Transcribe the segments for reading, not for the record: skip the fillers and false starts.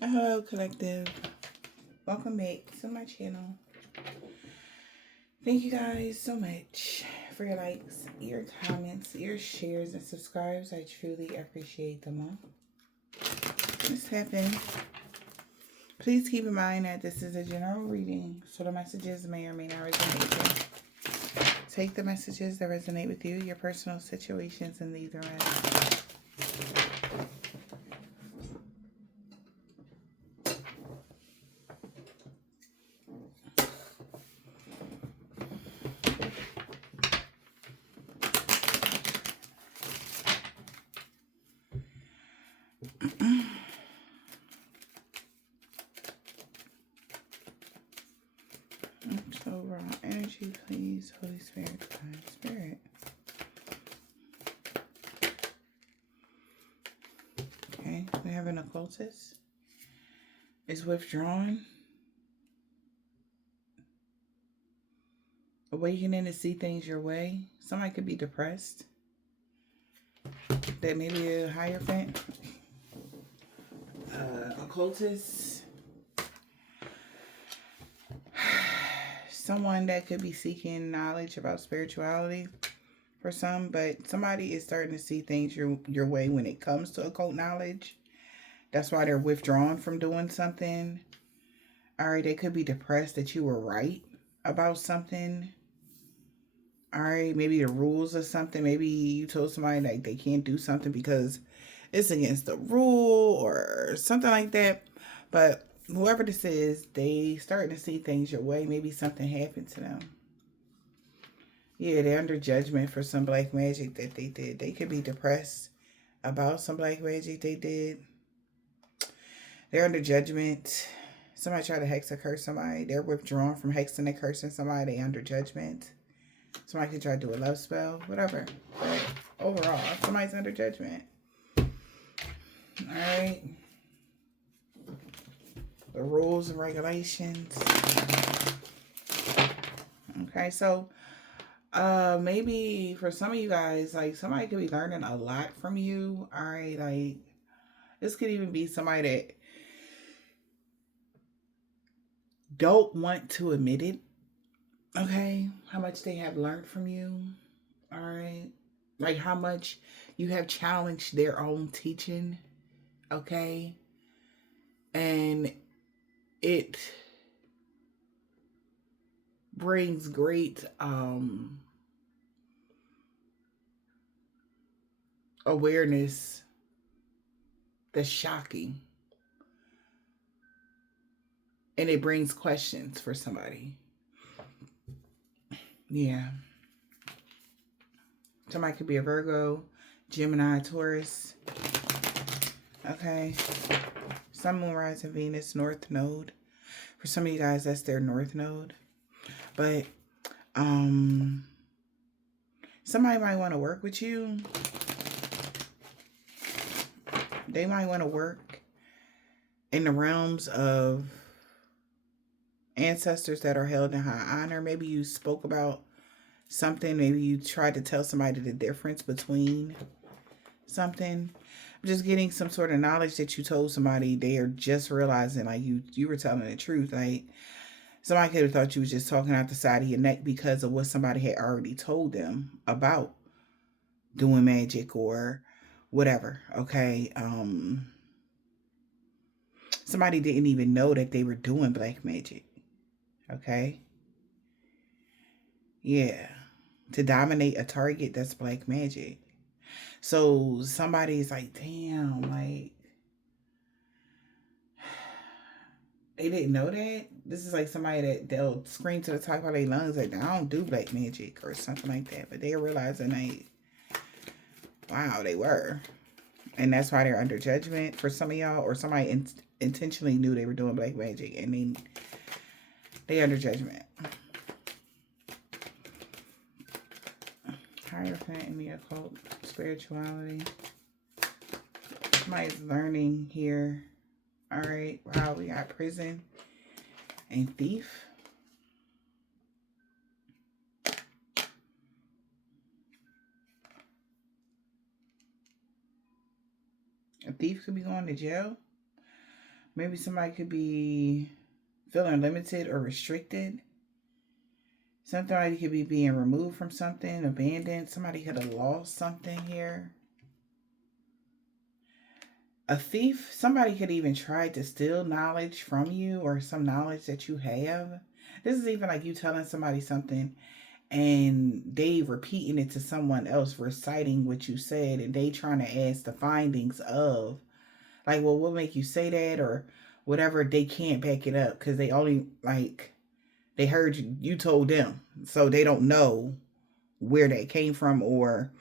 Hello, collective. Welcome back to my channel. Thank you guys so much for your likes, your comments, your shares, and subscribes. I truly appreciate them all. Let's tap in. Please keep in mind that this is a general reading, so the messages may or may not resonate with you. Take the messages that resonate with you, your personal situations, and leave the rest. So raw energy, please. Holy Spirit, Divine Spirit. Okay, we have an occultist. Is withdrawn. Awakening to see things your way. Somebody could be depressed. That may be a Hierophant. Occultist. Someone that could be seeking knowledge about spirituality for some, but somebody is starting to see things your way when it comes to occult knowledge. That's why they're withdrawn from doing something. All right, they could be depressed that you were right about something. All right, maybe the rules or something. Maybe you told somebody like they can't do something because it's against the rule or something like that. But whoever this is, they starting to see things your way. Maybe something happened to them. Yeah, they're under judgment for some black magic that they did. They could be depressed about some black magic they did. They're under judgment. Somebody tried to hex or curse somebody. They're withdrawn from hexing and cursing somebody. They under judgment. Somebody could try to do a love spell. Whatever. But overall, somebody's under judgment. Alright. The rules and regulations. Okay, so maybe for some of you guys, like somebody could be learning a lot from you. Alright, like this could even be somebody that don't want to admit it. Okay, how much they have learned from you. Alright. Like how much you have challenged their own teaching. Okay. And it brings great awareness that's shocking. And it brings questions for somebody. Yeah. Somebody could be a Virgo, Gemini, Taurus. Okay. Sun, Moon, Rising, Venus, North Node. For some of you guys, that's their North Node. But somebody might want to work with you. They might want to work in the realms of ancestors that are held in high honor. Maybe you spoke about something. Maybe you tried to tell somebody the difference between something. I'm just getting some sort of knowledge that you told somebody. They are just realizing like you were telling the truth. Like somebody could have thought you was just talking out the side of your neck because of what somebody had already told them about doing magic or whatever. Okay. Somebody didn't even know that they were doing black magic. Okay. Yeah. To dominate a target, that's black magic. So somebody's like, damn, like they didn't know that. This is like somebody that they'll scream to the top of their lungs like, I don't do black magic or something like that. But they're realizing like, wow, they were. And that's why they're under judgment for some of y'all, or somebody intentionally knew they were doing black magic and they under judgment. Hierophant in the occult, spirituality. Somebody's learning here. All right. Wow, we got prison and thief. A thief could be going to jail. Maybe somebody could be feeling limited or restricted. Somebody could be being removed from something, abandoned. Somebody could have lost something here. A thief, somebody could even try to steal knowledge from you or some knowledge that you have. This is even like you telling somebody something and they repeating it to someone else, reciting what you said, and they trying to ask the findings of, like, well, what make you say that or whatever. They can't back it up because they only, like, they heard you told them, so they don't know where that came from, or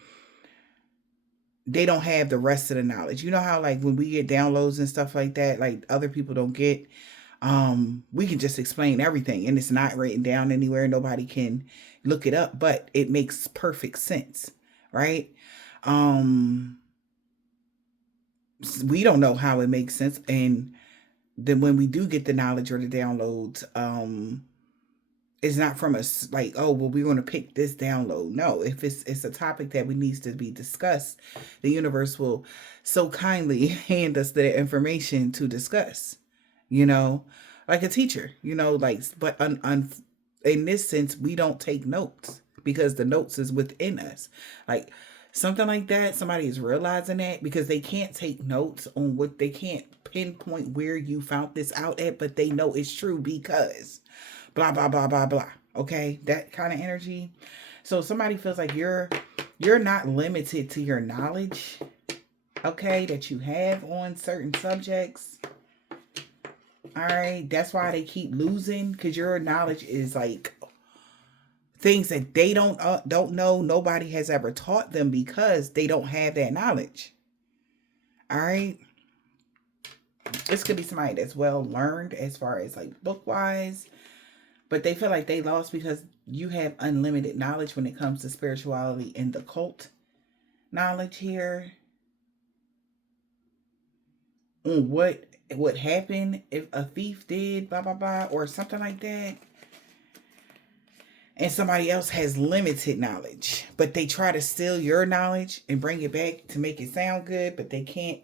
they don't have the rest of the knowledge. You know how, like, when we get downloads and stuff like that, like other people don't get, we can just explain everything and it's not written down anywhere, nobody can look it up, but it makes perfect sense, right? um we don't know how it makes sense, and then when we do get the knowledge or the downloads, it's not from us like, oh well, we're going to pick this download. No, if it's a topic that we needs to be discussed, the universe will so kindly hand us the information to discuss, you know, like a teacher, you know, like, but in this sense we don't take notes because the notes is within us, like something like that. Somebody is realizing that because they can't take notes on what, they can't pinpoint where you found this out at, but they know it's true because blah blah blah blah blah. Okay, that kind of energy. So somebody feels like you're not limited to your knowledge, okay, that you have on certain subjects. All right, that's why they keep losing, because your knowledge is like things that they don't know. Nobody has ever taught them because they don't have that knowledge. All right, this could be somebody that's well learned as far as like book wise, but they feel like they lost because you have unlimited knowledge when it comes to spirituality and the cult knowledge here on what happened if a thief did blah blah blah or something like that, and somebody else has limited knowledge, but they try to steal your knowledge and bring it back to make it sound good, but they can't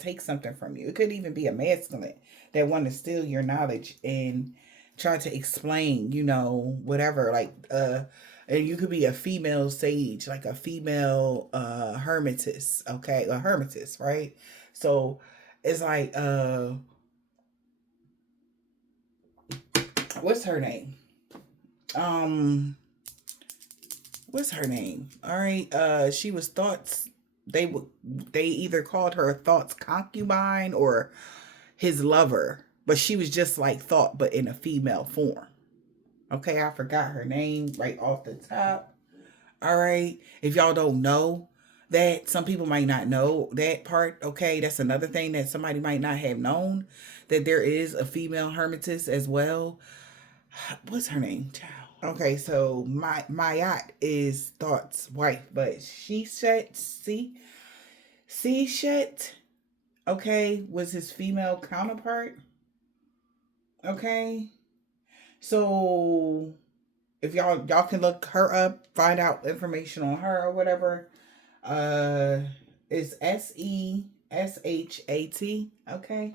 take something from you. It could even be a masculine that want to steal your knowledge and try to explain, you know, whatever, like and you could be a female sage, like a female hermetess, okay, a hermetess, right? So it's like what's her name? Um what's her name? All right, she was thoughts, they either called her Thought's concubine or his lover, but she was just like Thought but in a female form. Okay, I forgot her name right off the top. All right, if y'all don't know that, some people might not know that part. Okay, that's another thing that somebody might not have known, that there is a female hermetess as well. What's her name, child? Okay, so my yacht is Thought's wife, but she said see Shet, okay, was his female counterpart. Okay. So if y'all can look her up, find out information on her or whatever. Uh it's Seshat. Okay.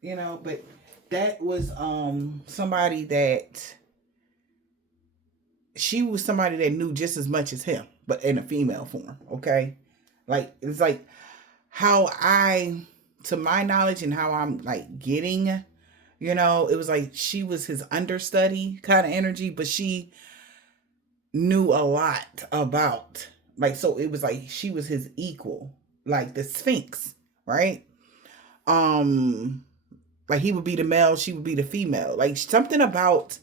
You know, but that was somebody that, she was somebody that knew just as much as him, but in a female form, okay? Like it's like how I, to my knowledge and how I'm like getting, you know, it was like she was his understudy kind of energy, but she knew a lot about, like, so it was like she was his equal, like the Sphinx, right? Um like he would be the male, she would be the female. Like something about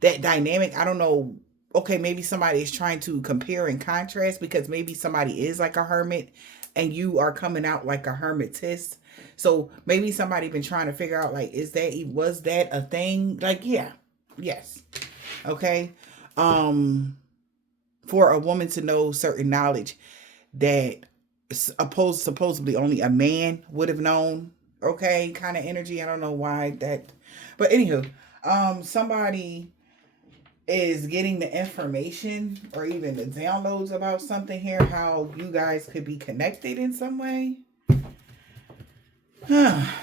that dynamic, I don't know. Okay, maybe somebody is trying to compare and contrast because maybe somebody is like a hermit and you are coming out like a hermetess. So maybe somebody been trying to figure out, like, was that a thing? Like, yeah, yes, okay. Um, for a woman to know certain knowledge that supposedly only a man would have known, okay, kind of energy. I don't know why that, but anywho, somebody is getting the information or even the downloads about something here, how you guys could be connected in some way.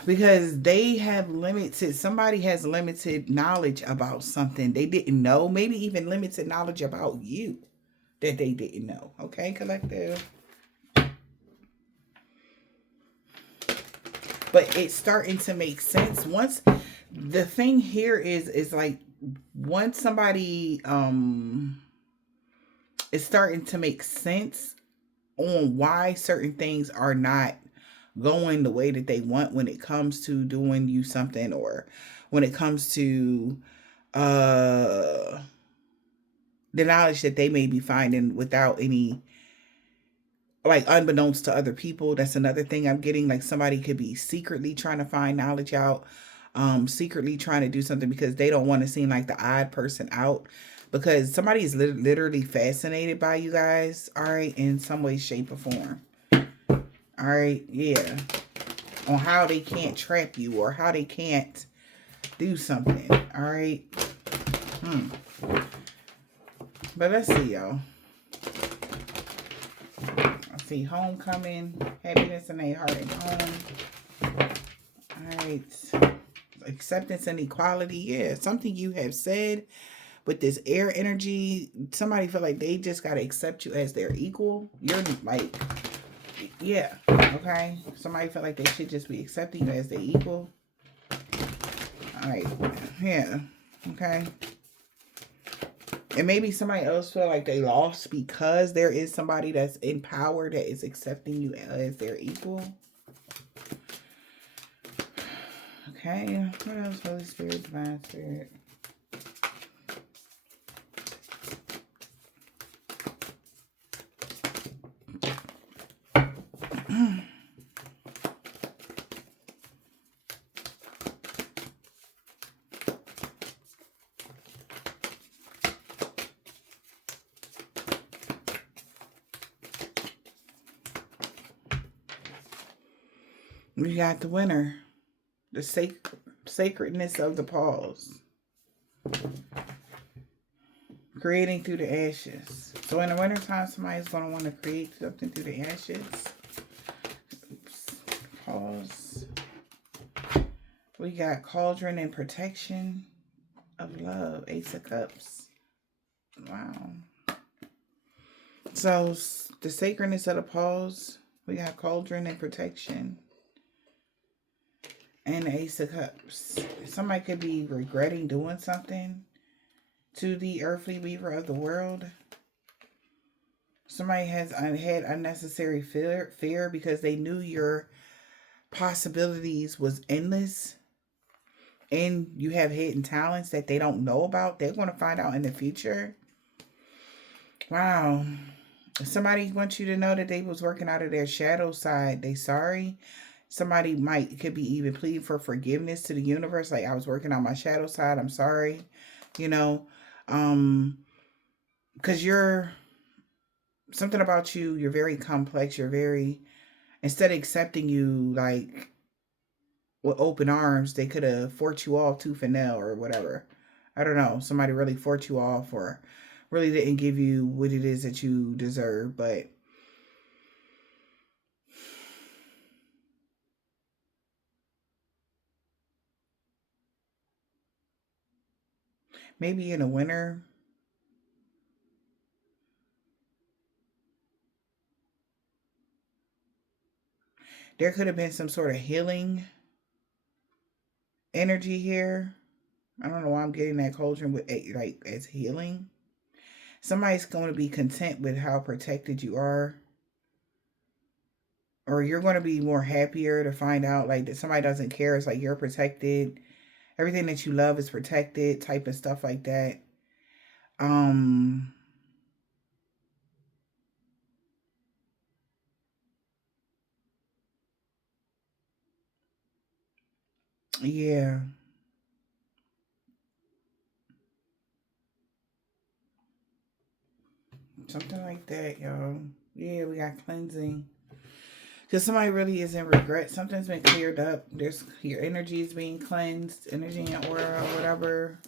Because they have limited, somebody has limited knowledge about something they didn't know, maybe even limited knowledge about you that they didn't know. Okay, collective. But it's starting to make sense once. The thing here is like, once somebody is starting to make sense on why certain things are not going the way that they want when it comes to doing you something, or when it comes to uh the knowledge that they may be finding without any, like, unbeknownst to other people. That's another thing I'm getting. Like, somebody could be secretly trying to find knowledge out, secretly trying to do something because they don't want to seem like the odd person out, because somebody is literally fascinated by you guys, all right, in some way, shape, or form. All right, yeah, on how they can't trap you or how they can't do something. All right. But let's see, y'all. I see homecoming, happiness in a heart and home. All right. Acceptance and equality. Yeah, something you have said with this air energy. Somebody feel like they just got to accept you as their equal. You're like, yeah, okay. Somebody feel like they should just be accepting you as their equal. All right. Yeah. Okay. And maybe somebody else feel like they lost because there is somebody that's in power that is accepting you as their equal. Okay. What else? Holy Spirit, Divine Spirit. We got the winner. The sacredness of the pause. Creating through the ashes. So in the wintertime, somebody's going to want to create something through the ashes. Oops. Pause. We got cauldron and protection of love. Ace of Cups. Wow. So the sacredness of the pause. We got cauldron and protection. And the Ace of Cups. Somebody could be regretting doing something to the earthly weaver of the world. Somebody has had unnecessary fear because they knew your possibilities was endless. And you have hidden talents that they don't know about. They're going to find out in the future. Wow. Somebody wants you to know that they was working out of their shadow side. They sorry. Somebody could be even pleading for forgiveness to the universe. Like, I was working on my shadow side. I'm sorry. You know, because you're, something about you, you're very complex. You're very, instead of accepting you like with open arms, they could have forced you off tooth and nail or whatever. I don't know. Somebody really forced you off or really didn't give you what it is that you deserve. But maybe in the winter, there could have been some sort of healing energy here. I don't know why I'm getting that cauldron with like as healing. Somebody's going to be content with how protected you are, or you're going to be more happier to find out like that somebody doesn't care. It's like you're protected. Everything that you love is protected, type of stuff like that. Um yeah, something like that, y'all. Yeah, we got cleansing. Because somebody really is in regret. Something's been cleared up. There's your energy is being cleansed, energy and aura or whatever.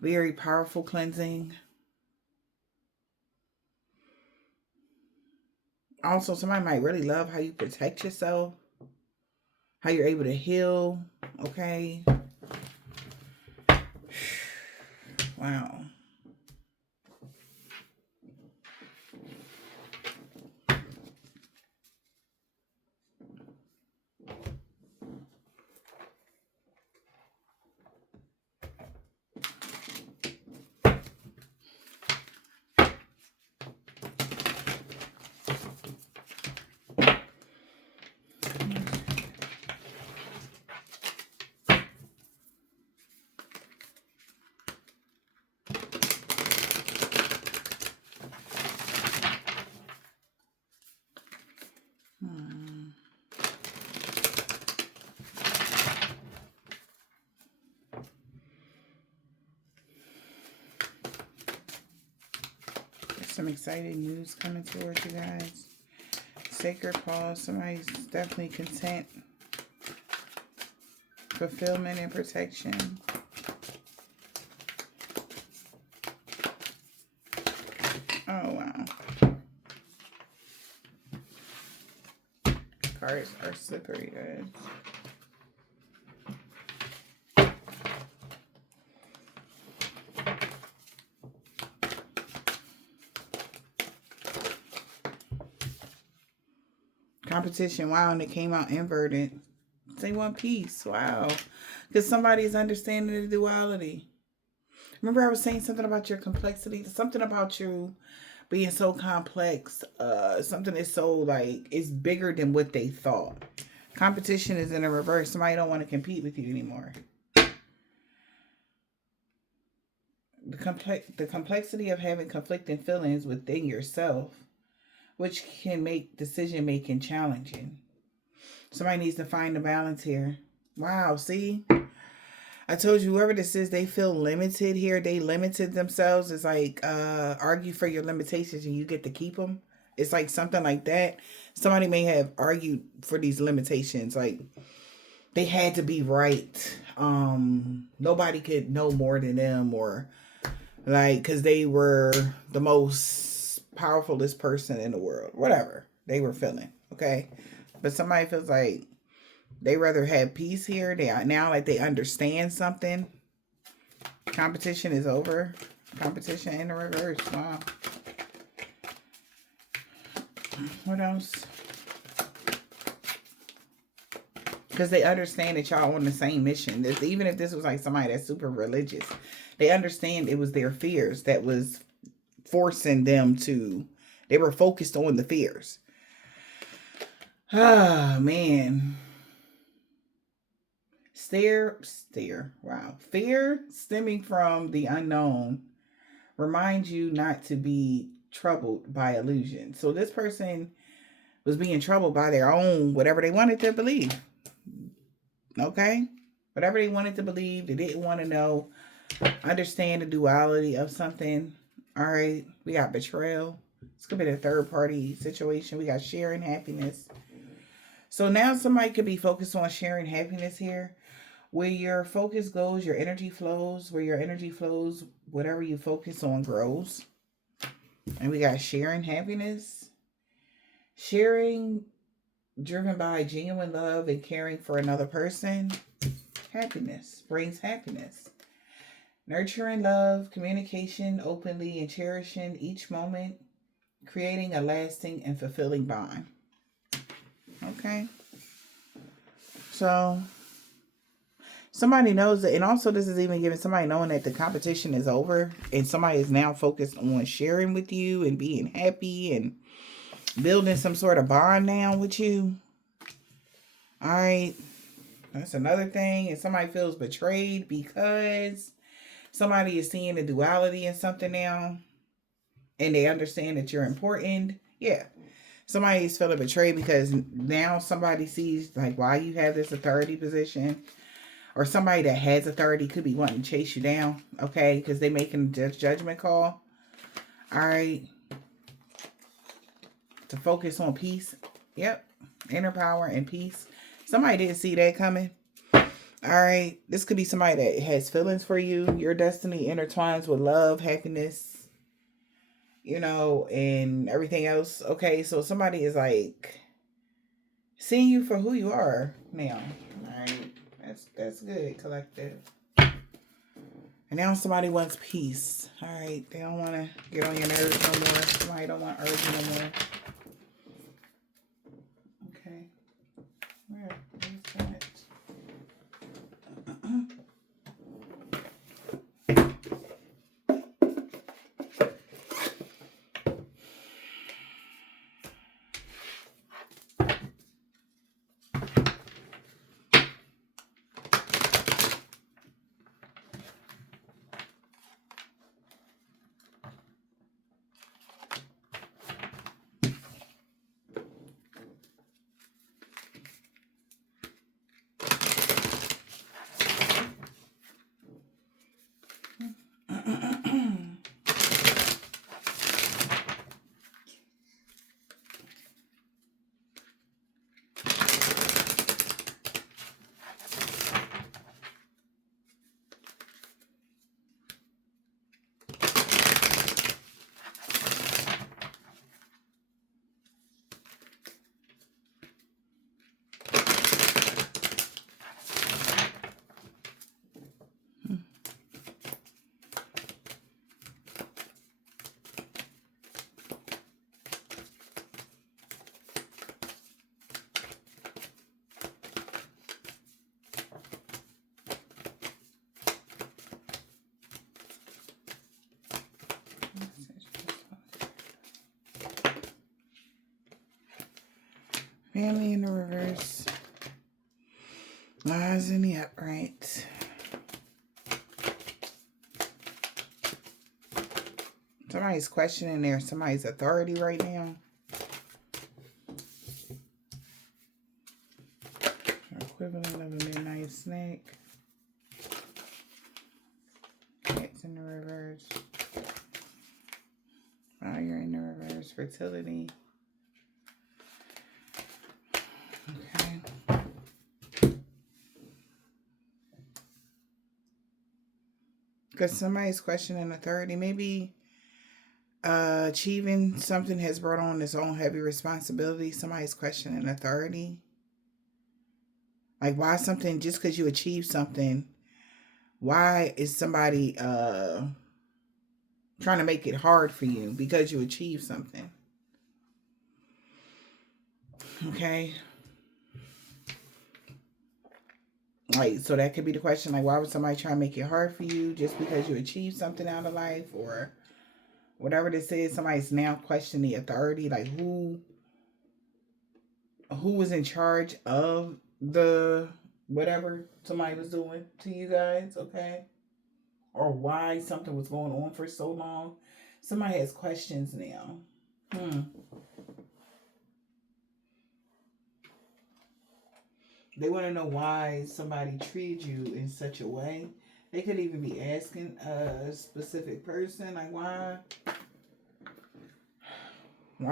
Very powerful cleansing. Also, somebody might really love how you protect yourself. how you're able to heal. Okay. Wow. There's some exciting news coming towards you guys. Sacred pause. Somebody's definitely content. Fulfillment and protection. Oh, wow. Cards are slippery, guys. Competition. Wow, and it came out inverted. They want peace. Wow. Because somebody's understanding the duality. Remember I was saying something about your complexity? Something about you being so complex. Something that's so, like, it's bigger than what they thought. Competition is in a reverse. Somebody don't want to compete with you anymore. The complexity of having conflicting feelings within yourself, which can make decision making challenging. Somebody needs to find the balance here. Wow, see? I told you, whoever this is, they feel limited here. They limited themselves. It's like argue for your limitations and you get to keep them. It's like something like that. Somebody may have argued for these limitations. Like, they had to be right. Nobody could know more than them, or like, because they were the most powerfulest person in the world. Whatever they were feeling. Okay. But somebody feels like they rather have peace here. They are now, like, they understand something. Competition is over. Competition in the reverse. Wow. What else? Because they understand that y'all on the same mission. Even if this was like somebody that's super religious, they understand it was their fears that was forcing them to. They were focused on the fears. Ah, man. Wow. Fear stemming from the unknown reminds you not to be troubled by illusion. So this person was being troubled by their own, whatever they wanted to believe. Okay? Whatever they wanted to believe, they didn't want to know, understand the duality of something. All right? We got betrayal. This could be a third party situation. We got sharing happiness. So now somebody could be focused on sharing happiness here. Where your focus goes, your energy flows. Where your energy flows, whatever you focus on grows. And we got sharing happiness. Sharing driven by genuine love and caring for another person. Happiness brings happiness. Nurturing love, communication openly, and cherishing each moment. Creating a lasting and fulfilling bond. Okay. So somebody knows that, and also this is even giving somebody knowing that the competition is over and somebody is now focused on sharing with you and being happy and building some sort of bond now with you. All right. That's another thing. And somebody feels betrayed because somebody is seeing the duality in something now and they understand that you're important. Yeah. Somebody's feeling betrayed because now somebody sees, like, why you have this authority position. Or somebody that has authority could be wanting to chase you down, okay? Because they're making a judgment call. All right. To focus on peace. Yep. Inner power and peace. Somebody didn't see that coming. All right. This could be somebody that has feelings for you. Your destiny intertwines with love, happiness, and everything else. Okay. So somebody is like, Seeing you for who you are now. All right. That's good, collective. And now somebody wants peace. All right. They don't want to get on your nerves no more. Somebody don't want urge no more. Okay. Where's that? Family in the reverse. Lies in the upright. Somebody's questioning somebody's authority right now. Equivalent of a midnight snack. Cats in the reverse. Fire in the reverse. Fertility. Okay. Because somebody's questioning authority. Maybe achieving something has brought on its own heavy responsibility. Somebody's questioning authority. Like, why something, just because you achieve something, why is somebody trying to make it hard for you because you achieve something? Okay. Like, so that could be the question. Like, why would somebody try to make it hard for you just because you achieved something out of life, or whatever this is? Somebody's now questioning the authority. Like, who was in charge of the whatever somebody was doing to you guys, okay? Or why something was going on for so long. Somebody has questions now. They want to know why somebody treated you in such a way. They could even be asking a specific person, like, why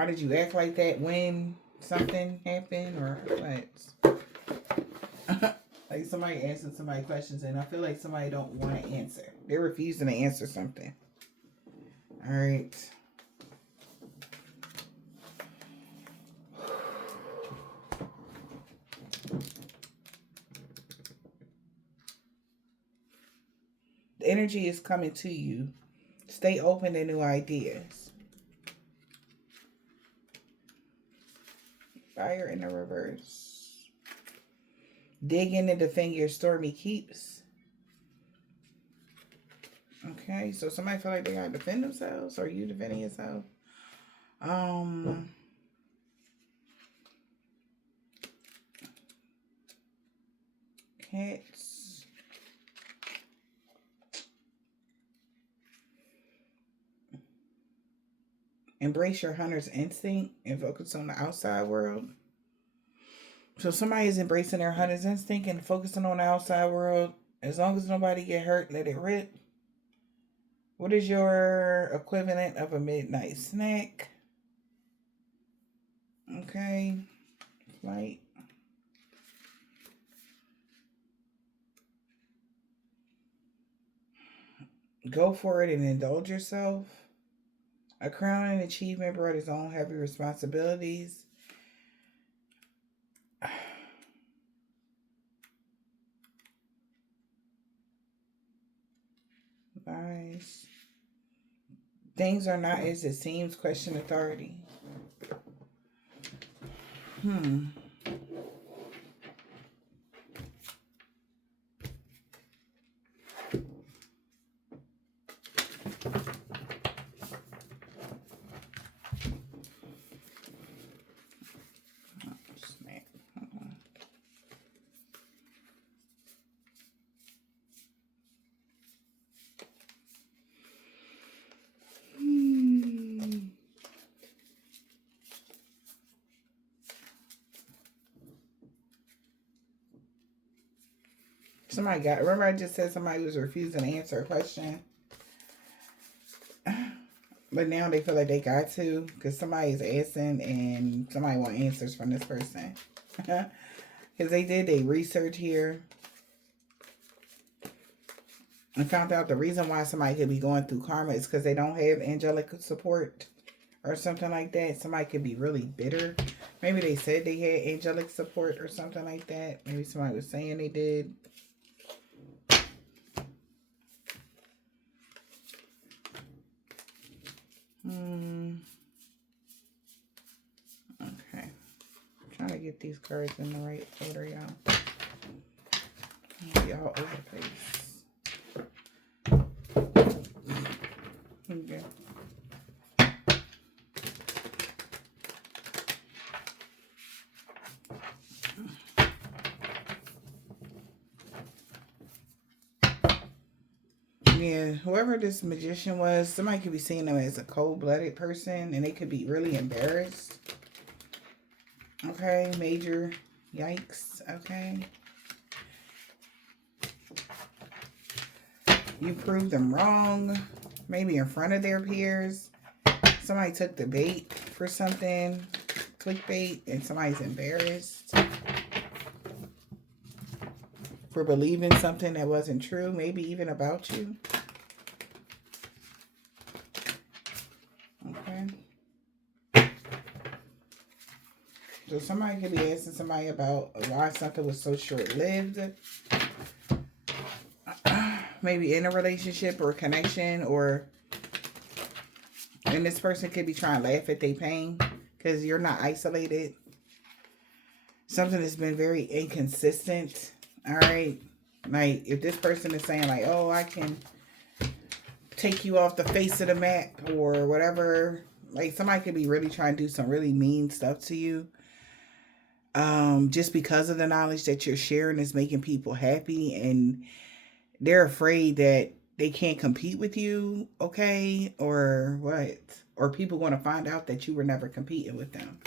did you act like that when something happened, or what? Like, somebody asking somebody questions, and I feel like somebody don't want to answer. They're refusing to answer something. All right. The energy is coming to you. Stay open to new ideas. Fire in the reverse. Dig in to defend your stormy keeps. Okay, so somebody feel like they gotta defend themselves, or you defending yourself? Cats. Embrace your hunter's instinct and focus on the outside world. So somebody is embracing their hunter's instinct and focusing on the outside world. As long as nobody get hurt, let it rip. What is your equivalent of a midnight snack? Okay. Flight. Go for it and indulge yourself. A crowning achievement brought its own heavy responsibilities. Advice. Things are not as it seems. Question authority. Snap. Somebody got, remember I just said somebody was refusing to answer a question? But now they feel like they got to because somebody's asking and somebody want answers from this person. Because they did their research here and found out the reason why somebody could be going through karma is because they don't have angelic support or something like that. Somebody could be really bitter. Maybe they said they had angelic support or something like that. Maybe somebody was saying they did. Okay. Trying to get these cards in the right order, y'all. Be all over the place. Okay. Yeah, whoever this magician was, somebody could be seeing them as a cold-blooded person, and they could be really embarrassed. Okay, major yikes. Okay. You proved them wrong, maybe in front of their peers. Somebody took the bait for something, clickbait, and somebody's embarrassed for believing something that wasn't true, maybe even about you. Okay. So somebody could be asking somebody about why something was so short-lived. Maybe in a relationship or a connection, and this person could be trying to laugh at their pain because you're not isolated. Something that's been very inconsistent. All right. Like if this person is saying like, oh, I can take you off the face of the map or whatever. Like somebody could be really trying to do some really mean stuff to you. Just because of the knowledge that you're sharing is making people happy and they're afraid that they can't compete with you, okay? Or what? Or people going to find out that you were never competing with them.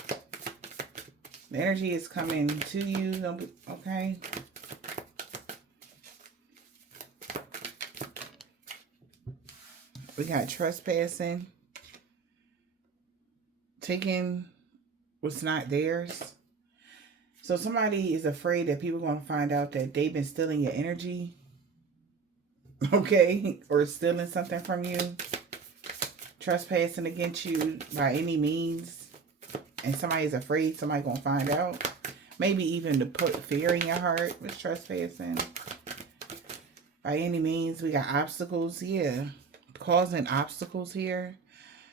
The energy is coming to you, okay? We got trespassing. Taking what's not theirs. So somebody is afraid that people are going to find out that they've been stealing your energy. Okay? Or stealing something from you. Trespassing against you by any means. And somebody's afraid somebody's going to find out. Maybe even to put fear in your heart with trespassing. By any means. We got obstacles. Yeah. Causing obstacles here.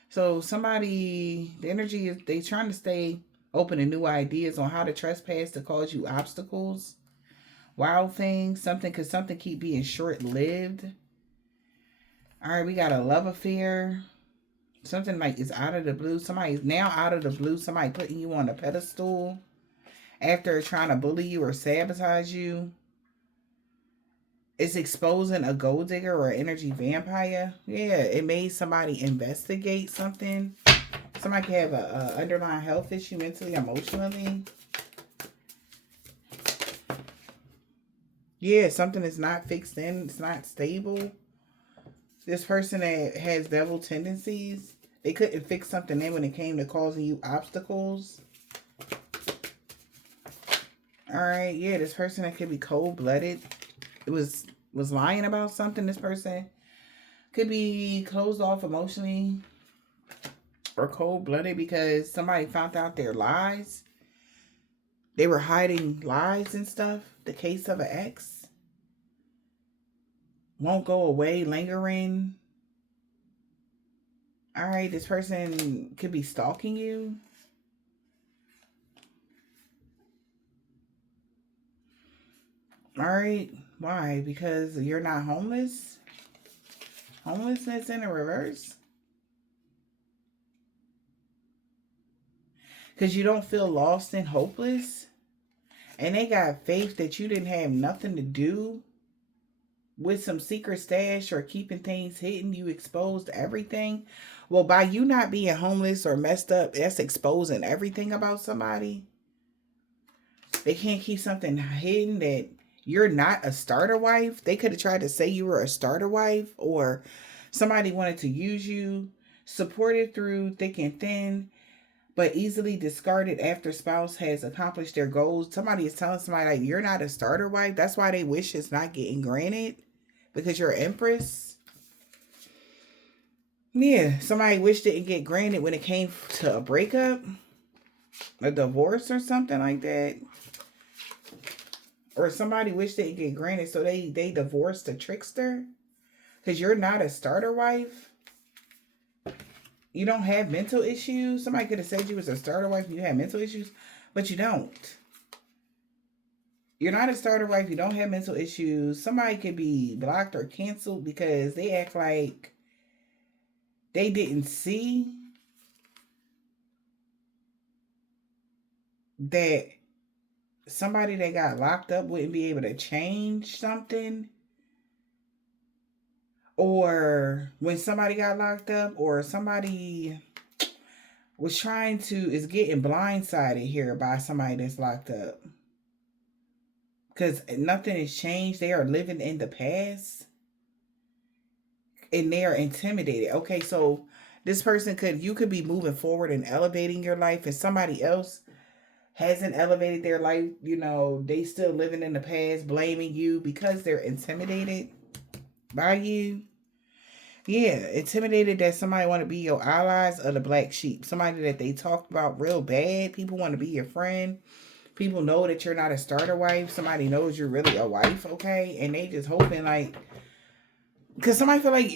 So somebody, the energy is, they trying to stay open to new ideas on how to trespass to cause you obstacles. Wild things, something, because something keep being short-lived. All right, we got a love affair. Something like is out of the blue. Somebody's now out of the blue. Somebody putting you on a pedestal after trying to bully you or sabotage you. It's exposing a gold digger or an energy vampire. Yeah, it made somebody investigate something. Somebody can have a underlying health issue mentally, emotionally. Yeah, something is not fixed in. It's not stable. This person that has devil tendencies, they couldn't fix something in when it came to causing you obstacles. All right, yeah, this person that could be cold-blooded. It was lying about something. This person could be closed off emotionally or cold-blooded because somebody found out their lies. They were hiding lies and stuff. The case of an ex. won't go away, lingering. All right, this person could be stalking you. All right, why? Because you're not homeless? Homelessness in a reverse? Because you don't feel lost and hopeless? And they got faith that you didn't have nothing to do with some secret stash or keeping things hidden. You exposed everything. Well, by you not being homeless or messed up, that's exposing everything about somebody. They can't keep something hidden that you're not a starter wife. They could have tried to say you were a starter wife, or somebody wanted to use you, supported through thick and thin, but easily discarded after spouse has accomplished their goals. Somebody is telling somebody like you're not a starter wife. That's why they wish it's not getting granted, because you're an empress. Yeah, somebody wish didn't get granted when it came to a breakup, a divorce or something like that. Or somebody wish didn't get granted, so they divorced a trickster. Because you're not a starter wife. You don't have mental issues. Somebody could have said you was a starter wife and you had mental issues, but you don't. You're not a starter wife. You don't have mental issues. Somebody could be blocked or canceled because they act like they didn't see that somebody that got locked up wouldn't be able to change something. Or when somebody got locked up, or somebody was is getting blindsided here by somebody that's locked up. Because nothing has changed. They are living in the past. And they are intimidated. Okay, so this person you could be moving forward and elevating your life, and somebody else hasn't elevated their life. You know, they still living in the past, blaming you because they're intimidated by you. Yeah, intimidated that somebody want to be your allies or the black sheep. Somebody that they talked about real bad. People want to be your friend. People know that you're not a starter wife. Somebody knows you're really a wife, okay? And they just hoping like, because somebody feel like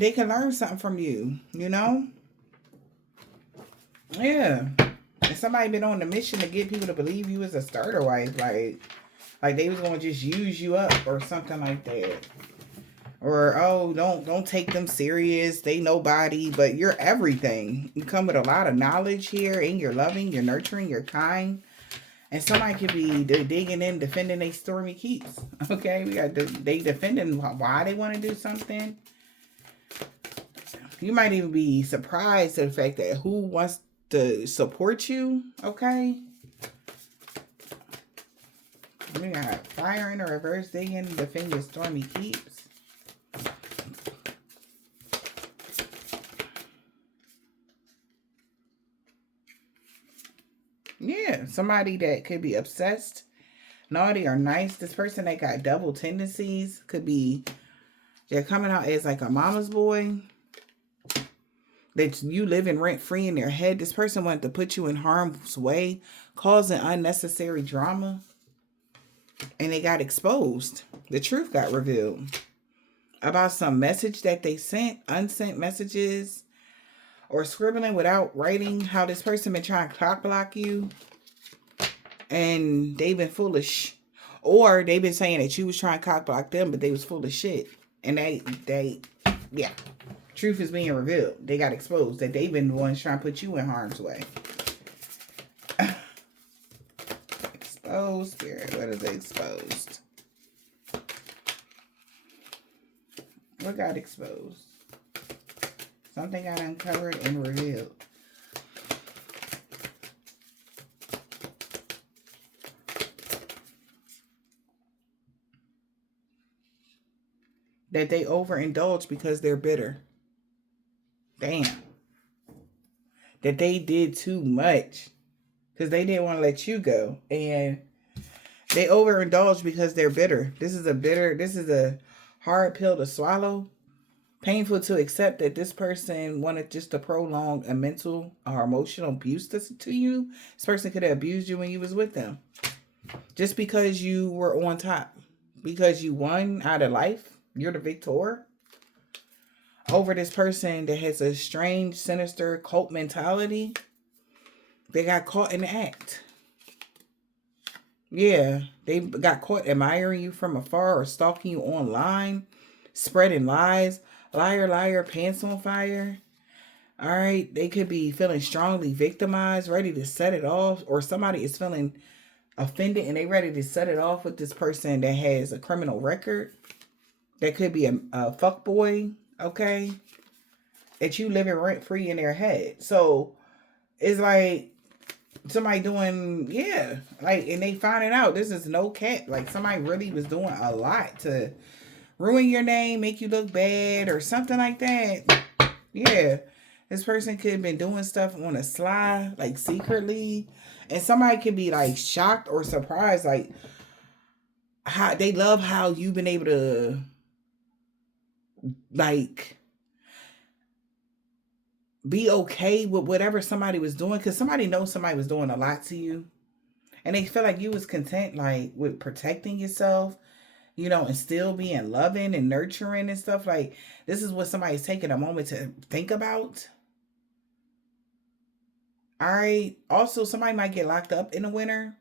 they can learn something from you, you know? Yeah. And somebody been on the mission to get people to believe you as a starter wife. Like they was going to just use you up or something like that. Or, oh, don't take them serious. They nobody, but you're everything. You come with a lot of knowledge here, and you're loving, you're nurturing, you're kind. And somebody could be digging in, defending their stormy keeps. Okay, they defending why they want to do something. You might even be surprised at the fact that who wants to support you. Okay. We got fire in a reverse, digging, defend your stormy keeps. Yeah, somebody that could be obsessed, naughty, or nice. This person that got double tendencies could be, they're coming out as like a mama's boy. That you living rent free in their head. This person wanted to put you in harm's way, causing unnecessary drama. And they got exposed. The truth got revealed about some message that they sent, unsent messages, or scribbling without writing. How this person been trying to cock block you, and they've been foolish, or they've been saying that you was trying to cock block them, but they was full of shit. And yeah, truth is being revealed. They got exposed that they've been the ones trying to put you in harm's way. Exposed, spirit. What is exposed? What got exposed? Something got uncovered and revealed. That they overindulge because they're bitter. Damn. That they did too much because they didn't want to let you go. And they overindulge because they're bitter. This is a hard pill to swallow. Painful to accept that this person wanted just to prolong a mental or emotional abuse to you. This person could have abused you when you was with them. Just because you were on top. Because you won out of life. You're the victor over this person that has a strange, sinister cult mentality. They got caught in the act. Yeah, they got caught admiring you from afar or stalking you online, spreading lies. Liar, liar, pants on fire. All right, they could be feeling strongly victimized, ready to set it off, or somebody is feeling offended and they ready to set it off with this person that has a criminal record. That could be a fuck boy, okay? That you living rent free in their head. So it's like somebody doing, yeah, like, and they finding out this is no cap. Like somebody really was doing a lot to ruin your name, make you look bad, or something like that. Yeah. This person could have been doing stuff on the sly, like secretly. And somebody could be like shocked or surprised, like how they love how you've been able to like be okay with whatever somebody was doing, because somebody knows somebody was doing a lot to you and they feel like you was content like with protecting yourself, you know, and still being loving and nurturing and stuff. Like this is what somebody's taking a moment to think about. All right, also somebody might get locked up in the winter.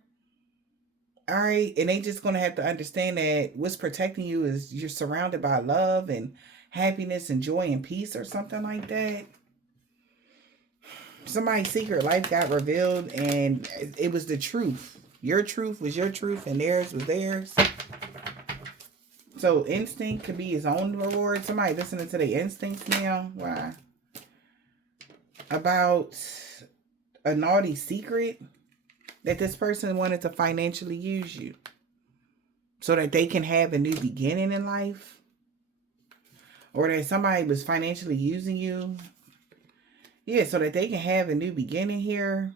All right, and they just gonna have to understand that what's protecting you is you're surrounded by love and happiness and joy and peace or something like that. Somebody's secret life got revealed and it was the truth. Your truth was your truth and theirs was theirs. So instinct could be his own reward. Somebody listening to their instincts now. Why? About a naughty secret that this person wanted to financially use you so that they can have a new beginning in life, or that somebody was financially using you, yeah, so that they can have a new beginning here.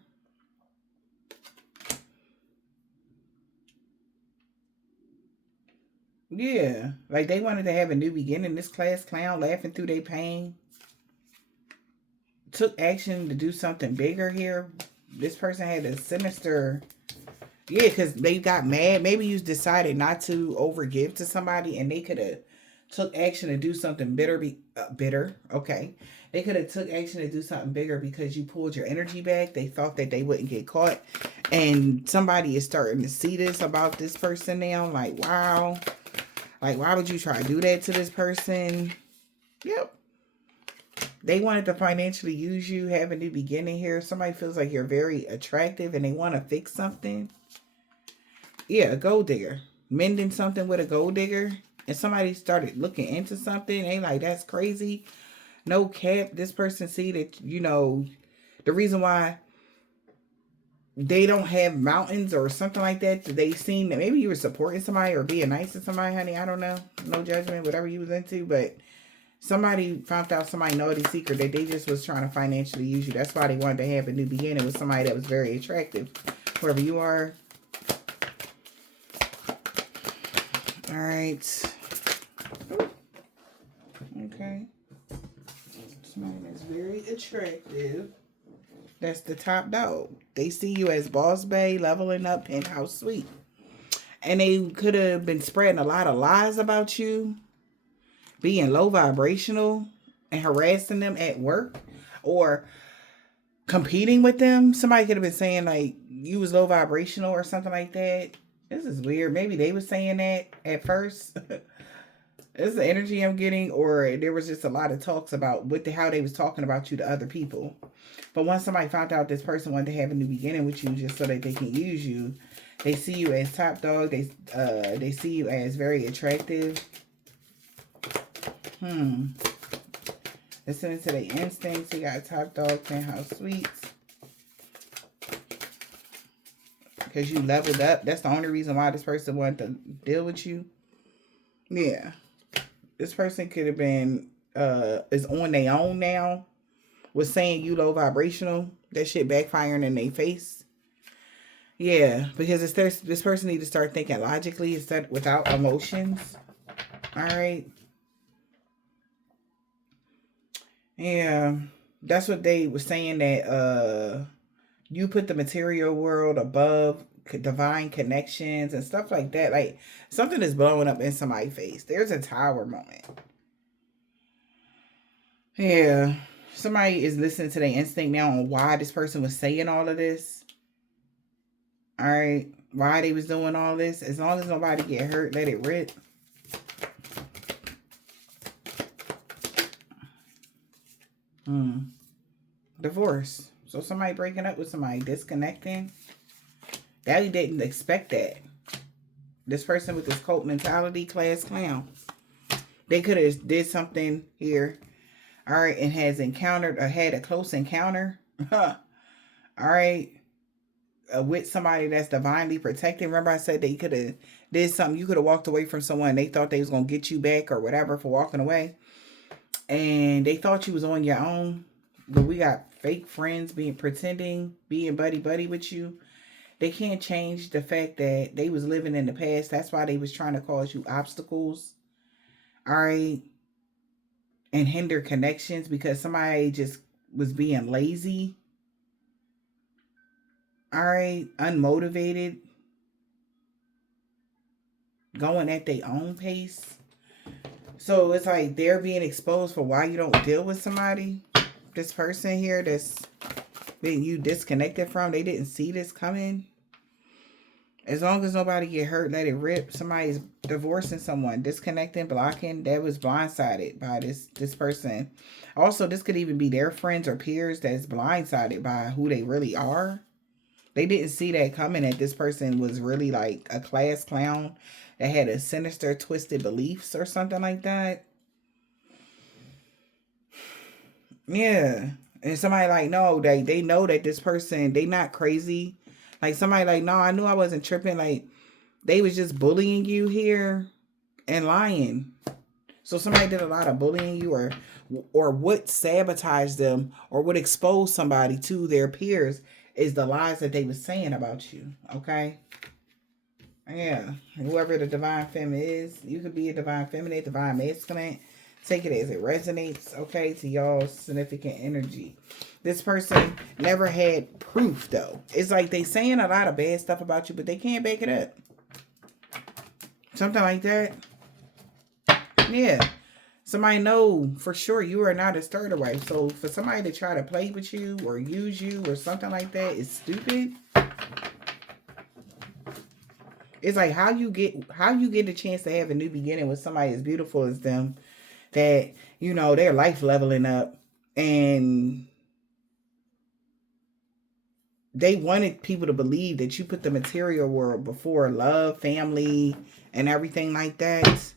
Yeah, like they wanted to have a new beginning. This class clown laughing through their pain took action to do something bigger here. This person had a sinister, yeah, because they got mad. Maybe you decided not to overgive to somebody and they could have took action to do something bitter. Okay. They could have took action to do something bigger because you pulled your energy back. They thought that they wouldn't get caught. And somebody is starting to see this about this person now. Like, wow. Like, why would you try to do that to this person? Yep. They wanted to financially use you, have a new beginning here. Somebody feels like you're very attractive and they want to fix something. Yeah, a gold digger. Mending something with a gold digger. And somebody started looking into something. They like, that's crazy. No cap. This person see that, you know, the reason why they don't have mountains or something like that. They seen that maybe you were supporting somebody or being nice to somebody, honey. I don't know. No judgment, whatever you was into. But somebody found out somebody naughty secret that they just was trying to financially use you. That's why they wanted to have a new beginning with somebody that was very attractive. Whoever you are. All right. Ooh. Okay. Somebody that's very attractive. That's the top dog. They see you as boss bae, leveling up, penthouse suite. And they could have been spreading a lot of lies about you, being low vibrational and harassing them at work or competing with them. Somebody could have been saying like you was low vibrational or something like that. This is weird. Maybe they were saying that at first. This is the energy I'm getting, or there was just a lot of talks about how they was talking about you to other people. But once somebody found out this person wanted to have a new beginning with you just so that they can use you, they see you as top dog. They see you as very attractive. Listening to their instincts. You got top dog, penthouse suites. Because you leveled up. That's the only reason why this person wanted to deal with you. Yeah. This person could have been, is on their own now. Was saying you low vibrational. That shit backfiring in their face. Yeah. Because this person needs to start thinking logically instead without emotions. Alright. Yeah. That's what they were saying, that you put the material world above divine connections and stuff like that. Like something is blowing up in somebody's face. There's a tower moment. Yeah. Somebody is listening to their instinct now on why this person was saying all of this. All right. Why they was doing all this. As long as nobody get hurt, let it rip. Divorce. So somebody breaking up with somebody, disconnecting. Daddy didn't expect that. This person with this cult mentality, class clown. They could have did something here. All right. And has encountered or had a close encounter. All right. With somebody that's divinely protected. Remember I said that you could have did something. You could have walked away from someone. They thought they was going to get you back or whatever for walking away. And they thought you was on your own. But we got fake friends pretending, being buddy with you. They can't change the fact that they was living in the past. That's why they was trying to cause you obstacles. All right. And hinder connections because somebody just was being lazy. All right. Unmotivated. Going at their own pace. So it's like they're being exposed for why you don't deal with somebody. This person here that's been you disconnected from. They didn't see this coming. As long as nobody get hurt, let it rip. Somebody's divorcing someone, disconnecting, blocking. That was blindsided by this person. Also, this could even be their friends or peers that's blindsided by who they really are. They didn't see that coming, that this person was really like a class clown that had a sinister, twisted beliefs or something like that. Yeah. And somebody like, no, they know that this person, they not crazy. Like somebody like, no, I knew I wasn't tripping. Like they was just bullying you here and lying. So somebody did a lot of bullying you or would sabotage them or would expose somebody to their peers is the lies that they was saying about you. Okay. Yeah. Whoever the divine feminine is, you could be a divine feminine, divine masculine. Take it as it resonates, okay, to y'all's significant energy. This person never had proof, though. It's like they saying a lot of bad stuff about you, but they can't back it up. Something like that. Yeah. Somebody know for sure you are not a starter wife. So for somebody to try to play with you or use you or something like that is stupid. It's like how you get a chance to have a new beginning with somebody as beautiful as them. That, you know, their life leveling up and they wanted people to believe that you put the material world before love, family, and everything like that.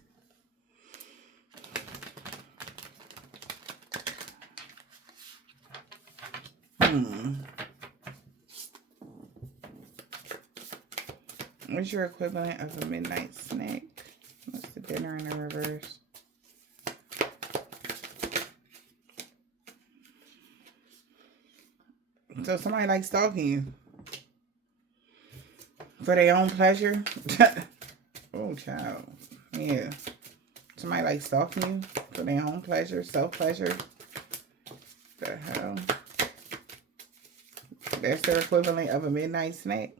What's your equivalent of a midnight snack? What's the dinner in the reverse? So somebody likes stalking you for their own pleasure. Oh, child. Yeah. Somebody likes stalking you for their own pleasure, self-pleasure. The hell? That's their equivalent of a midnight snack.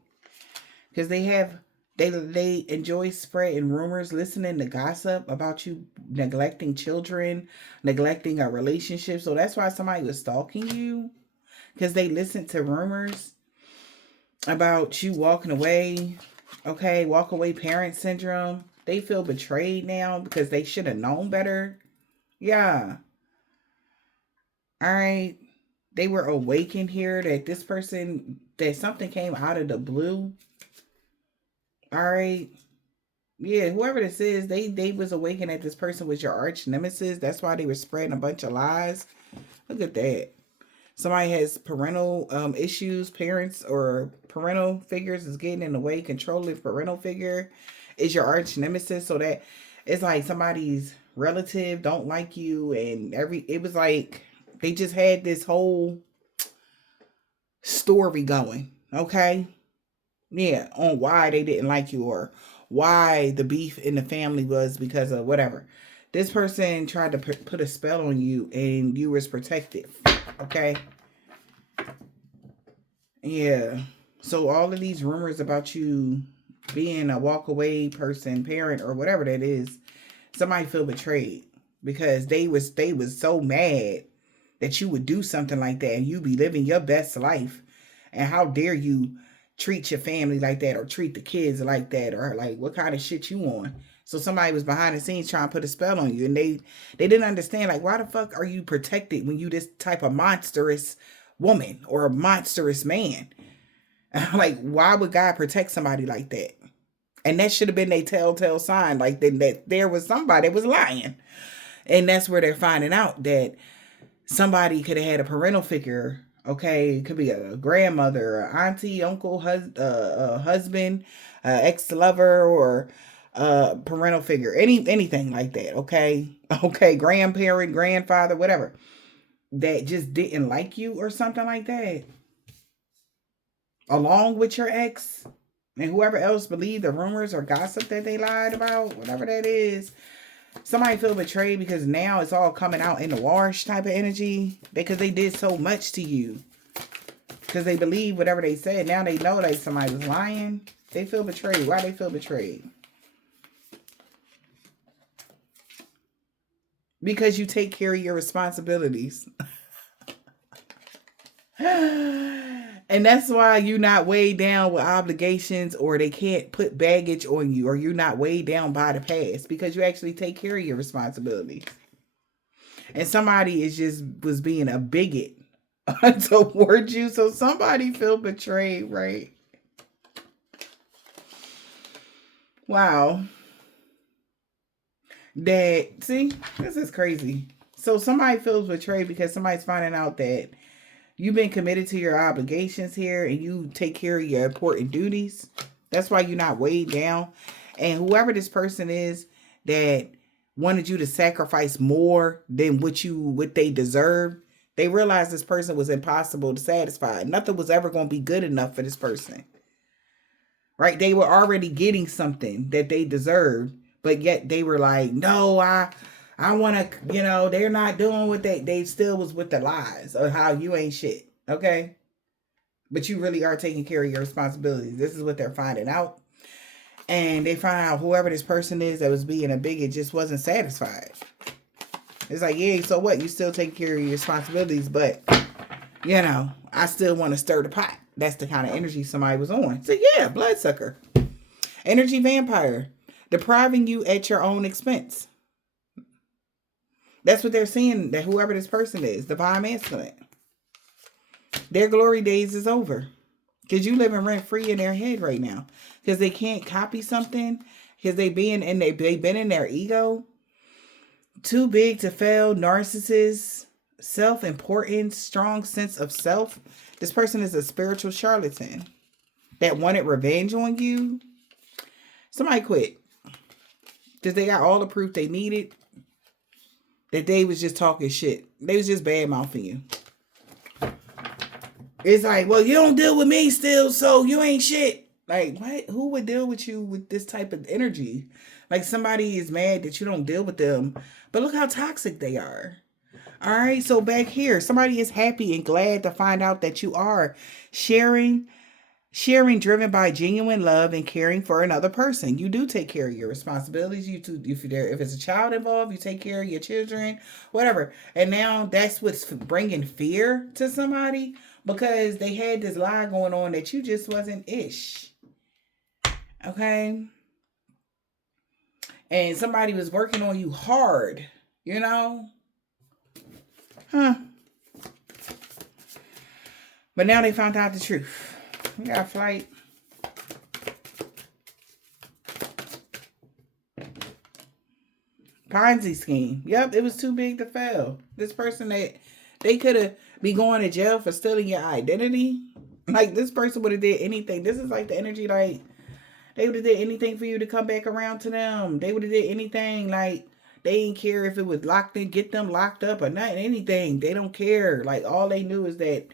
Because they enjoy spreading rumors, listening to gossip about you neglecting children, neglecting a relationship. So that's why somebody was stalking you. Because they listen to rumors about you walking away. Okay, walk away parent syndrome. They feel betrayed now because they should have known better. Yeah. All right. They were awakened here that this person, that something came out of the blue. All right. Yeah, whoever this is, they was awakened that this person was your arch nemesis. That's why they were spreading a bunch of lies. Look at that. Somebody has parental issues, parents or parental figures is getting in the way. Controlling parental figure is your arch nemesis. So that it's like somebody's relative don't like you, and it was like they just had this whole story going. Okay, yeah, on why they didn't like you or why the beef in the family was because of whatever. This person tried to put a spell on you, and you was protected. Okay. Yeah. So all of these rumors about you being a walk away person, parent, or whatever that is, somebody feel betrayed because they was so mad that you would do something like that and you be living your best life. And how dare you treat your family like that or treat the kids like that, or like what kind of shit you on. So somebody was behind the scenes trying to put a spell on you, and they didn't understand, like, why the fuck are you protected when you this type of monstrous woman or a monstrous man? Like, why would God protect somebody like that? And that should have been a telltale sign, like that there was somebody that was lying. And that's where they're finding out that somebody could have had a parental figure. Okay, it could be a grandmother, a auntie, uncle, husband, ex-lover, or parental figure, anything like that. Okay, grandparent, grandfather, whatever, that just didn't like you or something like that, along with your ex and whoever else believed the rumors or gossip that they lied about, whatever that is. Somebody feel betrayed because now it's all coming out in the wash type of energy because they did so much to you. Because they believe whatever they said. Now they know that somebody was lying. They feel betrayed. Why they feel betrayed? Because you take care of your responsibilities. And that's why you're not weighed down with obligations, or they can't put baggage on you, or you're not weighed down by the past because you actually take care of your responsibilities. And somebody was being a bigot towards you. So somebody feel betrayed, right? Wow. See, this is crazy. So somebody feels betrayed because somebody's finding out that you've been committed to your obligations here and you take care of your important duties. That's why you're not weighed down. And whoever this person is that wanted you to sacrifice more than what they deserve, they realized this person was impossible to satisfy. Nothing was ever going to be good enough for this person. Right? They were already getting something that they deserved, but yet they were like, no, I want to, they're not doing what they still was with the lies or how you ain't shit. Okay. But you really are taking care of your responsibilities. This is what they're finding out. And they find out whoever this person is that was being a bigot just wasn't satisfied. It's like, yeah, so what? You still take care of your responsibilities, but, I still want to stir the pot. That's the kind of energy somebody was on. So yeah, bloodsucker. Energy vampire. Depriving you at your own expense. That's what they're seeing, that whoever this person is, divine masculine. Their glory days is over. Because you living rent free in their head right now. Because they can't copy something. Because they've been in their ego. Too big to fail, narcissists, self-importance, strong sense of self. This person is a spiritual charlatan that wanted revenge on you. Somebody quit. Because they got all the proof they needed. That they was just talking shit. They was just bad mouthing you. It's like, well, you don't deal with me still, so you ain't shit. Like, what? Who would deal with you with this type of energy? Like, somebody is mad that you don't deal with them. But look how toxic they are. All right, so back here, somebody is happy and glad to find out that you are sharing driven by genuine love and caring for another person. You do take care of your responsibilities. If it's a child involved, you take care of your children, whatever. And now that's what's bringing fear to somebody because they had this lie going on that you just wasn't ish. Okay? And somebody was working on you hard, Huh. But now they found out the truth. We got a flight. Ponzi scheme. Yep, it was too big to fail. This person that they could have be going to jail for stealing your identity. Like, this person would have did anything. This is like the energy, like, they would have did anything for you to come back around to them. They would have did anything. Like, they didn't care if it was locked in, get them locked up or not, anything. They don't care. Like, all they knew is that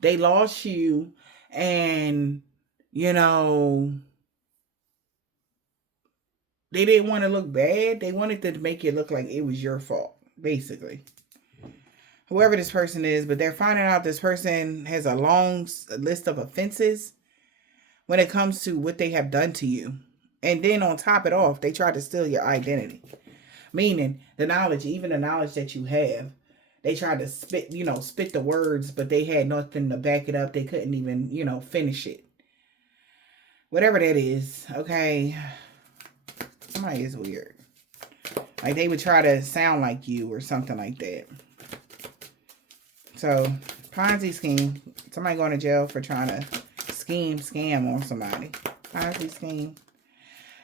they lost you and, they didn't want to look bad. They wanted to make it look like it was your fault, basically. Whoever this person is, but they're finding out this person has a long list of offenses when it comes to what they have done to you. And then on top it off, they try to steal your identity. Meaning the knowledge, even the knowledge that you have, they tried to spit the words, but they had nothing to back it up. They couldn't even, finish it. Whatever that is, okay. Somebody is weird. Like they would try to sound like you or something like that. So, Ponzi scheme. Somebody going to jail for trying to scam on somebody. Ponzi scheme.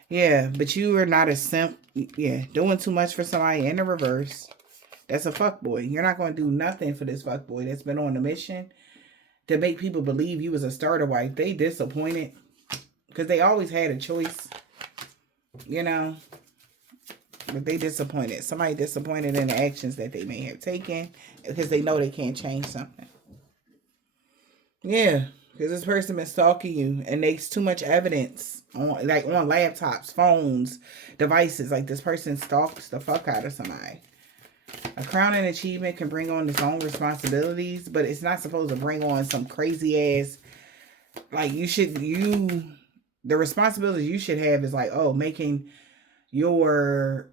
Yeah, but you are not a simp. Yeah, doing too much for somebody in the reverse. That's a fuckboy. You're not going to do nothing for this fuckboy that's been on a mission to make people believe you was a starter wife. They disappointed because they always had a choice, but they disappointed. Somebody disappointed in the actions that they may have taken because they know they can't change something. Yeah, because this person been stalking you and there's too much evidence on laptops, phones, devices. Like this person stalks the fuck out of somebody. A crowning achievement can bring on its own responsibilities, but it's not supposed to bring on some crazy ass, like the responsibility you should have is like, making your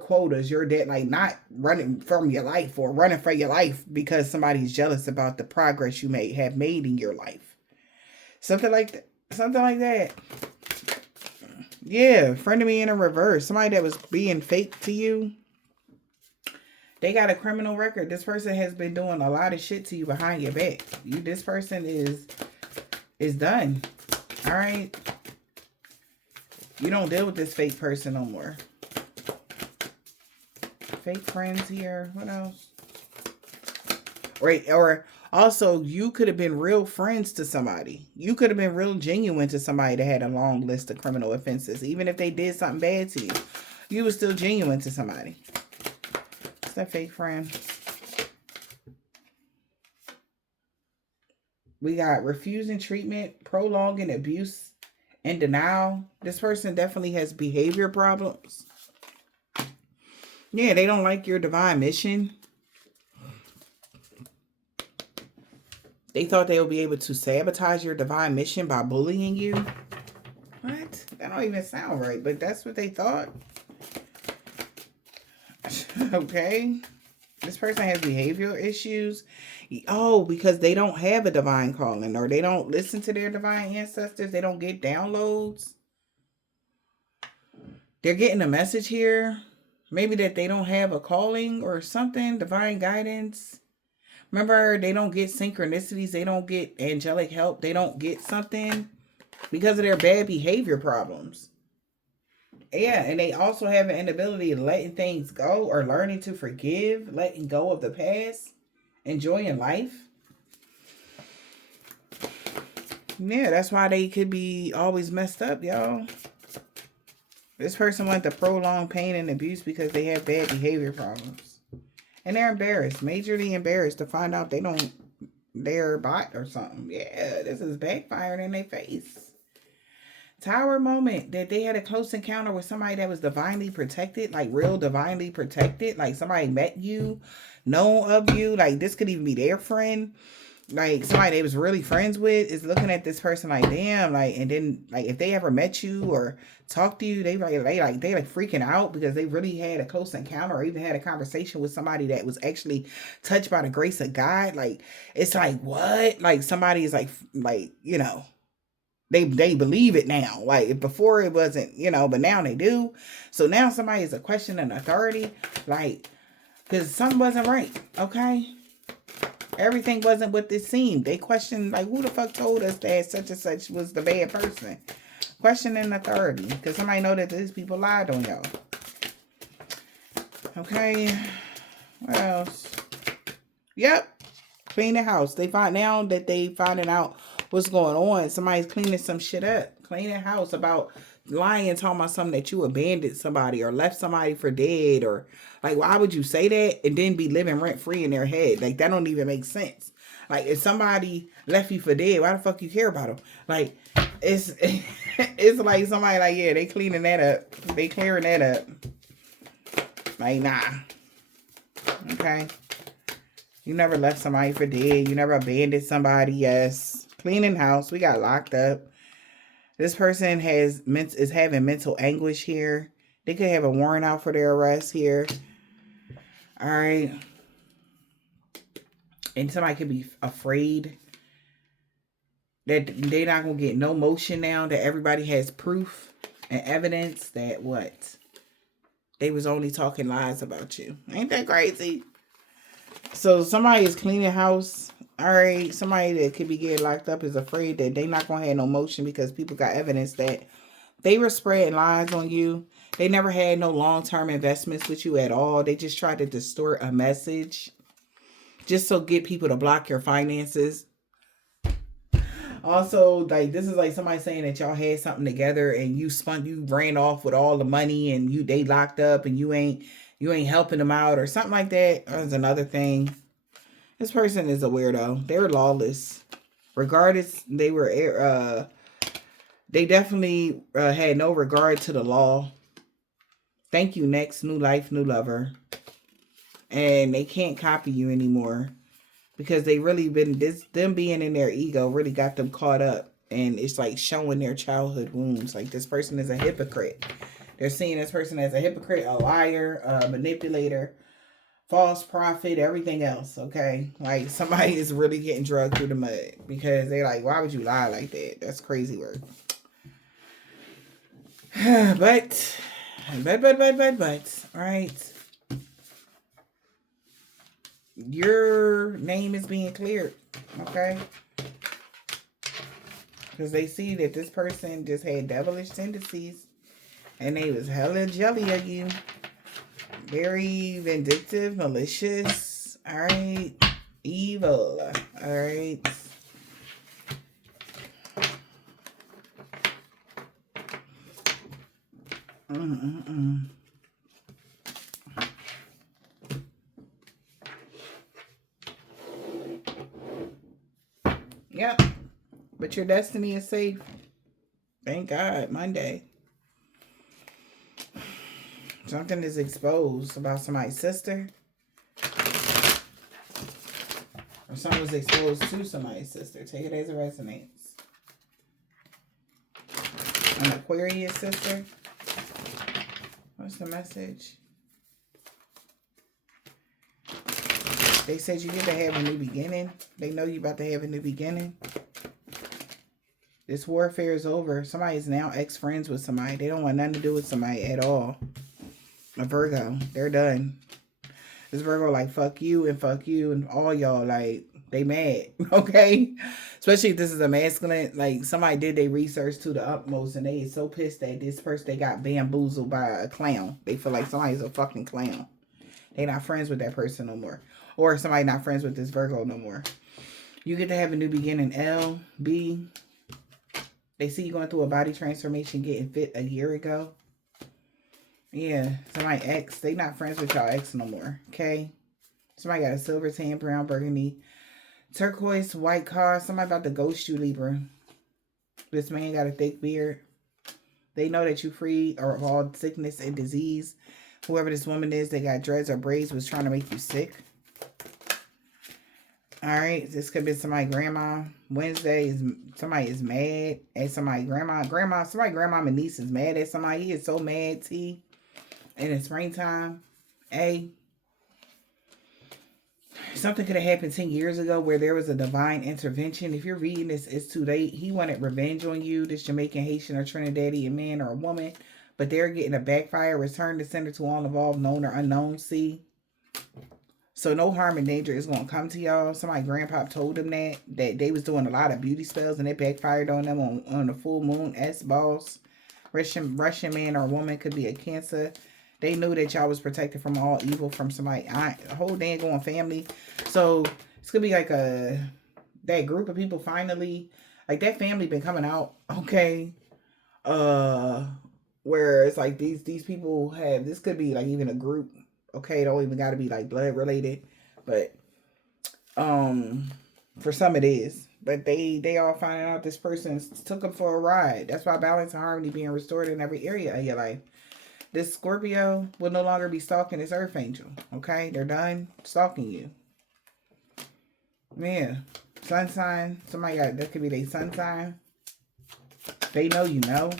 quotas, your debt, like not running from your life or running for your life because somebody's jealous about the progress you may have made in your life. Something like that. Yeah, friend of me in a reverse. Somebody that was being fake to you. They got a criminal record. This person has been doing a lot of shit to you behind your back. This person is done. All right. You don't deal with this fake person no more. Fake friends here. What else? Right. Or also, you could have been real friends to somebody. You could have been real genuine to somebody that had a long list of criminal offenses. Even if they did something bad to you, you were still genuine to somebody. What's that fake friend? We got refusing treatment, prolonging abuse, and denial. This person definitely has behavior problems. Yeah, they don't like your divine mission. They thought they would be able to sabotage your divine mission by bullying you. What? That don't even sound right, but that's what they thought. Okay. This person has behavioral issues. Oh, because they don't have a divine calling or they don't listen to their divine ancestors. They don't get downloads. They're getting a message here. Maybe that they don't have a calling or something, divine guidance. Remember, they don't get synchronicities. They don't get angelic help. They don't get something because of their bad behavior problems. Yeah, and they also have an inability of letting things go or learning to forgive, letting go of the past, enjoying life. Yeah, that's why they could be always messed up, y'all. This person went to prolonged pain and abuse because they have bad behavior problems. And they're embarrassed, majorly embarrassed to find out they're a bot or something. Yeah, this is backfiring in their face. Tower moment that they had a close encounter with somebody that was divinely protected, like real divinely protected. Like somebody met you, know of you. Like this could even be their friend. Like somebody they was really friends with is looking at this person like, damn, like, and then like if they ever met you or talked to you, they freaking out because they really had a close encounter or even had a conversation with somebody that was actually touched by the grace of God. Like it's like what? Like somebody is like they believe it now. Like before it wasn't, but now they do. So now somebody is a questioning authority, like because something wasn't right. Okay. Everything wasn't what it seemed. They questioned, like, who the fuck told us that such and such was the bad person? Questioning authority. Because somebody know that these people lied on y'all. Okay. What else? Yep. Clean the house. They find now that they finding out what's going on. Somebody's cleaning some shit up. Clean the house about lying and talking about something that you abandoned somebody or left somebody for dead or like why would you say that and then be living rent free in their head? Like that don't even make sense. Like if somebody left you for dead, why the fuck you care about them? Like it's it's like somebody like yeah they cleaning that up, they clearing that up. Like nah, okay. You never left somebody for dead. You never abandoned somebody. Yes, cleaning house. We got locked up. This person is having mental anguish here. They could have a warrant out for their arrest here. All right. And somebody could be afraid that they're not going to get no motion now, that everybody has proof and evidence that what? They was only talking lies about you. Ain't that crazy? So somebody is cleaning house. All right. Somebody that could be getting locked up is afraid that they not going to have no motion because people got evidence that they were spreading lies on you. They never had no long-term investments with you at all. They just tried to distort a message just so get people to block your finances. Also, like, this is like somebody saying that y'all had something together and you ran off with all the money and they locked up and you ain't helping them out or something like that. That's another thing. This person is a weirdo. They're lawless. Regardless, they definitely had no regard to the law. Thank you, next. New life, new lover. And they can't copy you anymore. Because they really them being in their ego really got them caught up. And it's like showing their childhood wounds. Like, this person is a hypocrite. They're seeing this person as a hypocrite, a liar, a manipulator, false prophet, everything else. Okay? Like, somebody is really getting drugged through the mud. Because they're like, why would you lie like that? That's crazy work. But, all right. Your name is being cleared, okay? Because they see that this person just had devilish tendencies and they was hella jelly of you. Very vindictive, malicious, all right? Evil, all right? Yep. But your destiny is safe. Thank God. Monday. Something is exposed about somebody's sister. Or something was exposed to somebody's sister. Take it as it resonates. An Aquarius sister. What's the message? They said you get to have a new beginning. They know you about to have a new beginning. This warfare is over. Somebody is now ex-friends with somebody. They don't want nothing to do with somebody at all. A Virgo. They're done. This Virgo like, fuck you and all y'all. Like, they mad. Okay? Especially if this is a masculine. Like, somebody did their research to the utmost and they is so pissed that this person, they got bamboozled by a clown. They feel like somebody's a fucking clown. They not friends with that person no more. Or somebody not friends with this Virgo no more. You get to have a new beginning. L, B. They see you going through a body transformation, getting fit a year ago. Yeah. Somebody ex. They not friends with y'all ex no more. Okay. Somebody got a silver, tan, brown, burgundy, turquoise, white car. Somebody about to ghost you, Libra. This man got a thick beard. They know that you free of all sickness and disease. Whoever this woman is that got dreads or braids was trying to make you sick. All right, this could be somebody grandma. Wednesday is somebody is mad at somebody grandma. Somebody grandma and niece is mad at somebody. He is so mad, T. In the springtime. A. Something could have happened 10 years ago where there was a divine intervention. If you're reading this, it's too late. He wanted revenge on you. This Jamaican, Haitian, or Trinidadian man or a woman. But they're getting a backfire. Return to sender to all involved, known or unknown. See? So no harm and danger is going to come to y'all. Somebody grandpa told them that they was doing a lot of beauty spells and it backfired on them on the full moon. S-boss. Russian man or woman could be a Cancer. They knew that y'all was protected from all evil from somebody. A whole dang going family. So it's going to be like that group of people finally, like that family been coming out. Okay. Where it's like these people have, this could be like even a group. Okay, it don't even got to be like blood related, but for some it is. But they all finding out this person took them for a ride. That's why balance and harmony being restored in every area of your life. This Scorpio will no longer be stalking this Earth Angel. Okay, they're done stalking you. Yeah, sun sign. Somebody got that could be their sun sign. They know you know.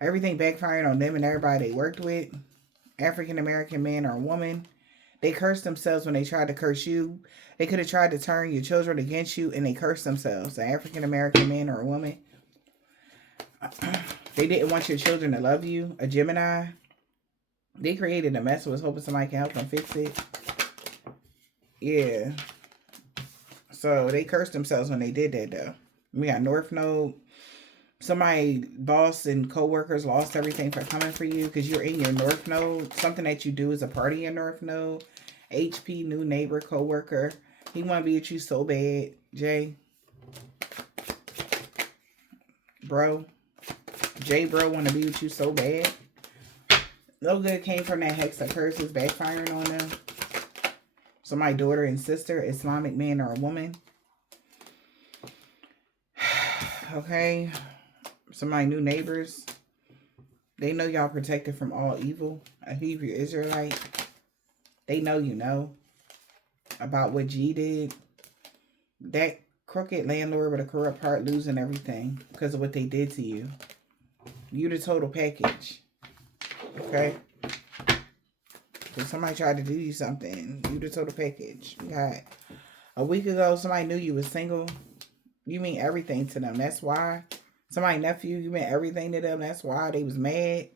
Everything backfired on them and everybody they worked with. African American man or woman. They cursed themselves when they tried to curse you. They could have tried to turn your children against you and they cursed themselves. An African American man or a woman. They didn't want your children to love you. A Gemini. They created a mess and was hoping somebody can help them fix it. Yeah. So they cursed themselves when they did that though. We got North Node. Somebody, boss and co-workers lost everything for coming for you because you're in your North Node. Something that you do is a part of your North Node. HP, new neighbor, co-worker. He want to be with you so bad. Jay. Bro. Jay bro want to be with you so bad. No good came from that hex of curses backfiring on them. So my daughter and sister, Islamic man or a woman. Okay. So my new neighbors. They know y'all protected from all evil. A Hebrew Israelite. They know you know about what G did. That crooked landlord with a corrupt heart losing everything because of what they did to you. You the total package. Okay? If somebody tried to do you something, you the total package. You got a week ago, somebody knew you was single. You mean everything to them. That's why. Somebody nephew, you meant everything to them. That's why they was mad.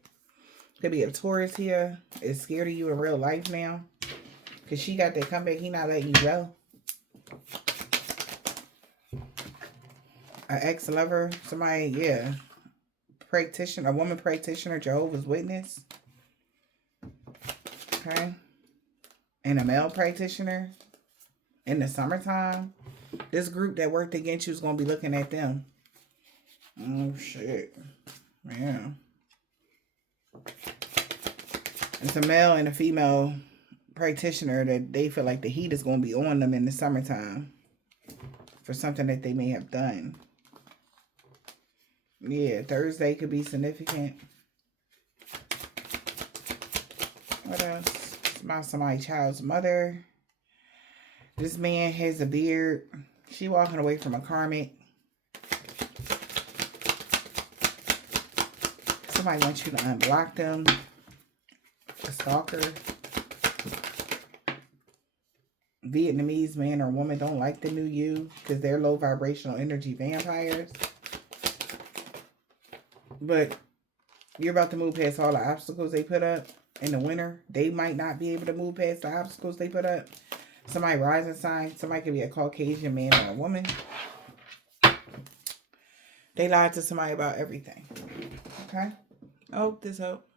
Could be a Taurus here. Is scared of you in real life now. Because she got that comeback. He not letting you go. An ex-lover. Somebody, yeah. Practitioner. A woman practitioner. Jehovah's Witness. Okay. And a male practitioner. In the summertime. This group that worked against you is going to be looking at them. Oh, shit. Yeah. It's a male and a female practitioner that they feel like the heat is going to be on them in the summertime. For something that they may have done. Yeah, Thursday could be significant. What else? It's about somebody's child's mother. This man has a beard. She walking away from a karmic. Somebody wants you to unblock them. A stalker. Vietnamese man or woman don't like the new you because they're low vibrational energy vampires. But you're about to move past all the obstacles they put up in the winter. They might not be able to move past the obstacles they put up. Somebody rising sign. Somebody could be a Caucasian man or a woman. They lied to somebody about everything. Okay? I hope this helps.